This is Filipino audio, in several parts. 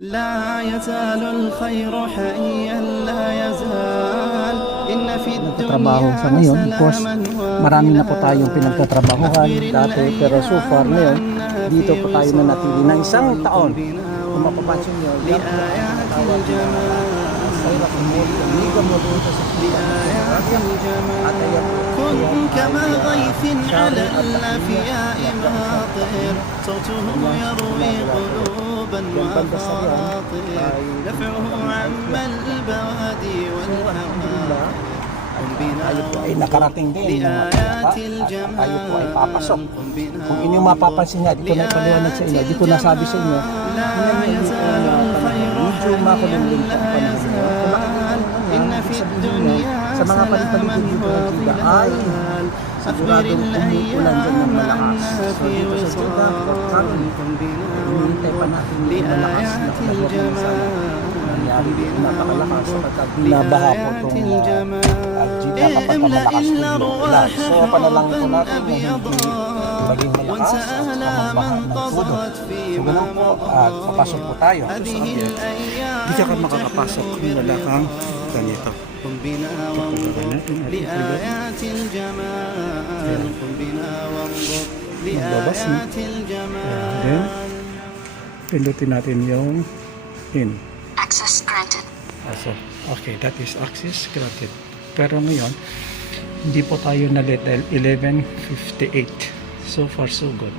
لا يزال الخير حيا لا يزال إن في Nagtatrabaho الدنيا sa ngayon. Of course, سلاما marami na po tayong pinagtatrabahuhan أخبر dati, pero so far الأيام ngayon, أنها dito في po tayo nanatili ng isang taon. بنا Kung mapapansin nyo, yan po ang لآيات tinatawag na Sayra Kumul, Liga mo dito sa لآيات at ayan po, كن ayan كما ay غيث على Shari at الأفياء ماطر صوته يروي قلوبا وخواطر دفعه عم البوادي والهوى tayo po ay nakarating din mga at tayo po ay papasok. Kung inyong mapapansin nga, di ko na ipaliwanag sa inyo, di ko nasabi sa inyo, medyo makulimlim po ang panahon ngayon. Kung makikita nyo naman, sa mga palipaligid dito ng Jeddah ay siguradong umuulan dyan ng malakas. So dito sa Jeddah, hinihintay pa natin yung malakas na kalagyan na sana nangyari dito, napakalakas sapagkat binabaha po itong Jeddah kapag malakas po yung ulan. So panalang po natin na hindi maging malakas at saka magbaha ng tulo. So ganun po, at papasok po tayo. So hindi ka makakapasok kung wala kang ganito. قم بنا وانظر لآيات الجمال قم بنا وانظر لآيات الجمال Then, pindutin natin yung in. Access granted. So, okay, that is access granted. Pero ngayon, hindi po tayo na-let dahil 11:58. So far, so good.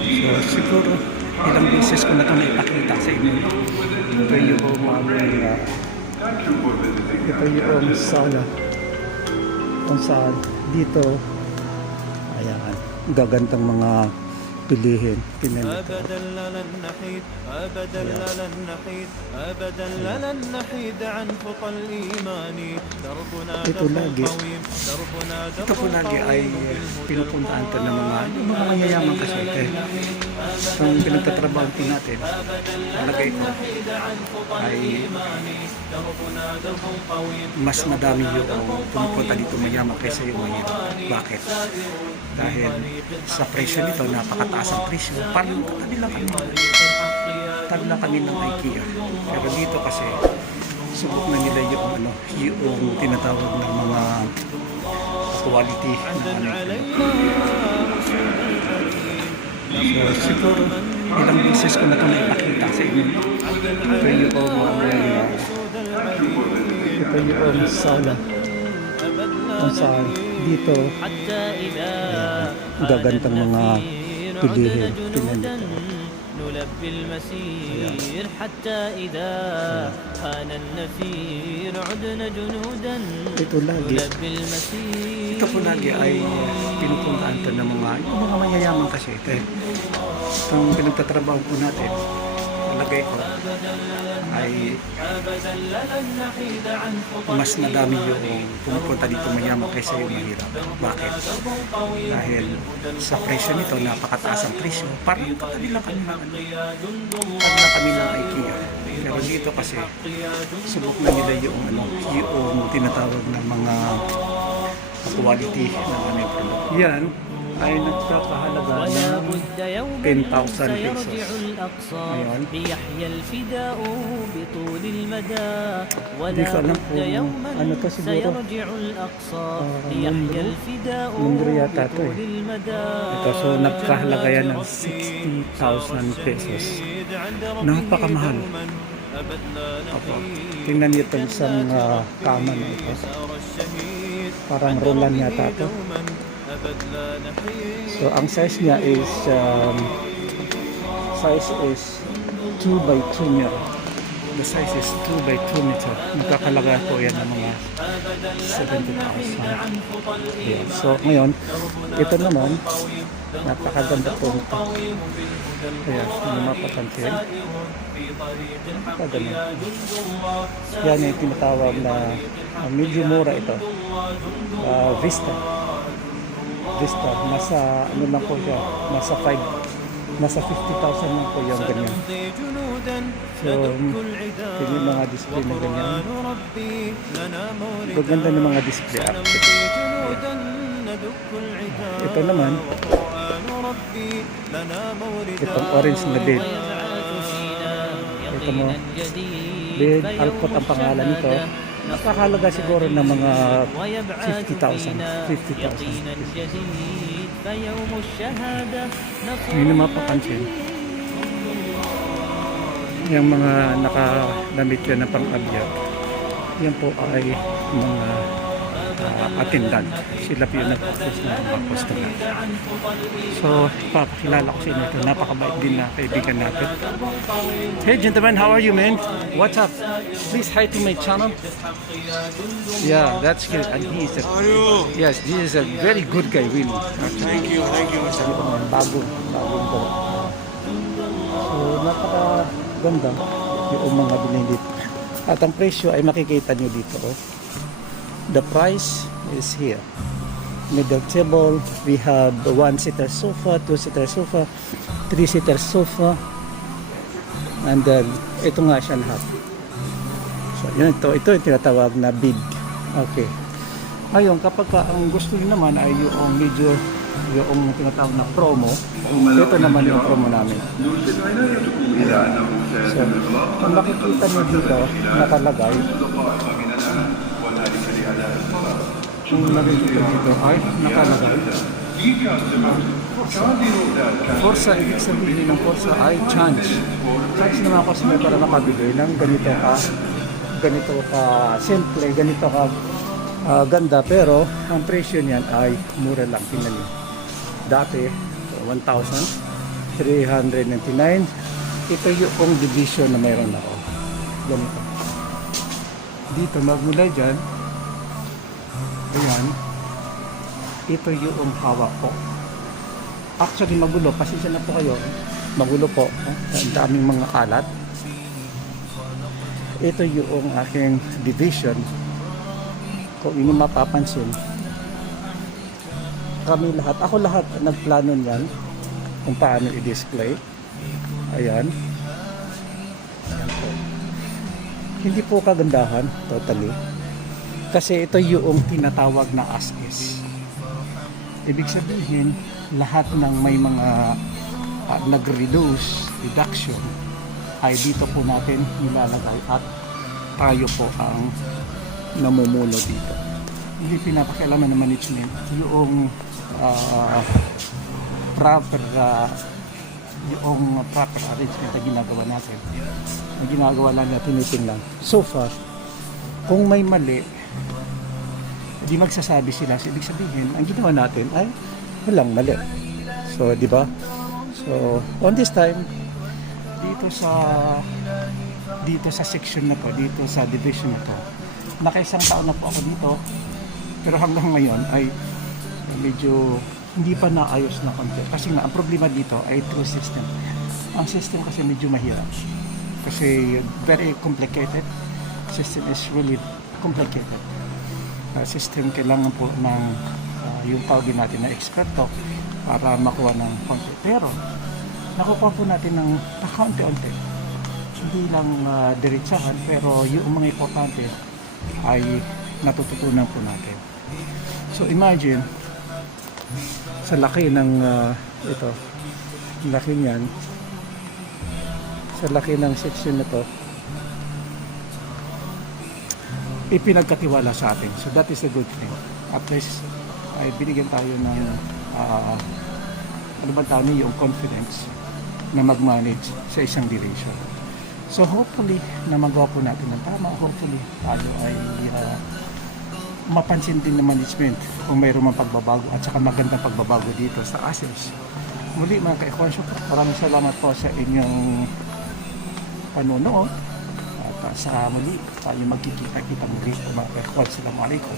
So, siguro, ilang beses ko na ito naipakita sa inyo. Ito yung sala kung saan dito ayan, gagandang mga pilihin أبدا لن نحيد أبدا لن نحيد أبدا لن نحيد عن خطى الإيمان دربنا ito lagi دربنا ito po lagi ay pinupuntaan ito ng mga mayayaman kasi kung pinagtatrabaho po natin palagay ko ay mas madami yung pumupunta dito mayaman kaysa yung mahirap. Bakit? Dahil sa presyo nito, napakataas ang presyo. Parang tabi lang kami ng IKEA. Pero dito kasi subok na nila yung tinatawag ng mga quality ng so siguro ilang beses ko na ito naipakita sa inyo. Ito yung sala kung saan dito gagandang mga pilihin نلبي المسير حتى إذا هان النفير عدنا جنودا ito lagi نلبي المسير ito po lagi ay pinupuntaan ito ng mga mayayaman kasi itong pinagtatrabaho po natin palagay ko ay mas madami yung pumupunta dito mayaman kaysa yung mahirap. Bakit? Dahil sa presyo nito, napakataas ang presyo. Parang tabi lang kami ng IKEA. Pero dito kasi subok na nila yung tinatawag ng mga quality ng aming product. Yan ay nagkakahalaga ng 10,000 pesos. Ngayon, hindi ko alam kung ano to siguro. Mundo yata ito eh. Ito, so nagkahalaga yan ng 60,000 pesos. Napakamahal. Opo. Tingnan niyo itong isang kama na ito. Parang rolan yata ito. So ang size niya is 2 by 2 meter. The size is 2 by 2 meter. Magkakalaga po yan ng mga 70,000. Yeah. So ngayon, ito naman napakaganda po ito. Kaya hindi mapapansin. Napakaganda. Yan yung tinatawag na medyo mura ito. Vista. Nasa ano lang po siya, nasa 5 Nasa 50,000 lang po yung ganyan. سنمضي جنودا So, ندك العدا tingin yung mga display na ganyan. وقرآن ربي لنا موردا Maganda ng mga display actually. سنمضي جنودا ندك العدا Ito naman, وقرآن ربي لنا موردا itong orange na bed. Ito mo, bed Alcott ang pangalan nito. Nakakalaga siguro ng mga 50,000. 50,000. Hindi na mapapansin. Yung mga nakadamit yan na pang-abiyag, yan po ay mga attendant. Sila po yung nag-assist ng mga customer. So, papakilala ko sa inyo ito. Napakabait din na kaibigan natin. Hey gentlemen, how are you, man? What's up? Please hi to my channel. Yeah, that's good. And he is a, yes, this is a very good guy, really. Thank you, bagong po. So, napakaganda yung mga binili dito. At ang presyo ay makikita nyo dito. Oh. The price is here. Middle table, we have 1-seater sofa, 2-seater sofa, 3-seater sofa, and then ito nga siya lahat. So yun, ito yung tinatawag na big. Okay. Ngayon, kapag ang gusto niyo naman ay yung medyo yung tinatawag na promo, ito naman yung promo namin. So, kung makikita niyo dito, nakalagay, kung nakikita dito ay nakalagay Forza, ibig sabihin ng Forza ay chance ng mga customer para makabili ng ganito ka simple, ganito ka ganda, pero ang presyo niyan ay mura lang. Tingnan niyo, dati 1,399. Ito yung division na mayroon ako ganito dito, magmula dyan. Ayan, ito yung hawak ko. Actually magulo, pasensya na po kayo, magulo po, ang daming mga kalat. Ito yung aking division. Kung hindi mapapansin, kami lahat, ako lahat nagplano niyan kung paano i-display. Ayan. Ayan po. Hindi po kagandahan totally, kasi ito yung tinatawag na as-is. Ibig sabihin, lahat ng may mga reduction ay dito po natin nilalagay at tayo po ang namumuno dito. Hindi pinapakialaman ng management yung proper arrangement na ginagawa natin. Na ginagawa lang natin, tinitingnan. So far, kung may mali, di magsasabi sila. So, ibig sabihin, ang ginawa natin ay walang mali. So, di ba? So, on this time, dito sa section na to, dito sa division na to, nakaisang taon na po ako dito, pero hanggang ngayon ay medyo hindi pa naayos na konti. Kasi nga, ang problema dito ay through system. Ang system kasi medyo mahirap. Kasi very complicated. System is really complicated. System kailangan po ng yung tawagin natin na eksperto para makuha ng konti. Pero nakukuha po natin ng pakaunti-unti. Hindi lang diretsahan, pero yung mga importante ay natututunan po natin. So imagine, sa laki ng ito, laki niyan, sa laki ng section na to, ipinagkatiwala sa atin. So that is a good thing. At least ay binigyan tayo ng ano ba tawag niyo, yung confidence na mag-manage sa isang division. So hopefully na magawa po natin ng tama. Hopefully tayo ay mapansin din ng management kung mayroon mang pagbabago at saka magandang pagbabago dito sa ASES. Muli mga ka-Ekwansyo, maraming salamat po sa inyong panonood. At sa muli tayo magkikita-kita muli mga ka-Ekwansyo. Assalamualaikum.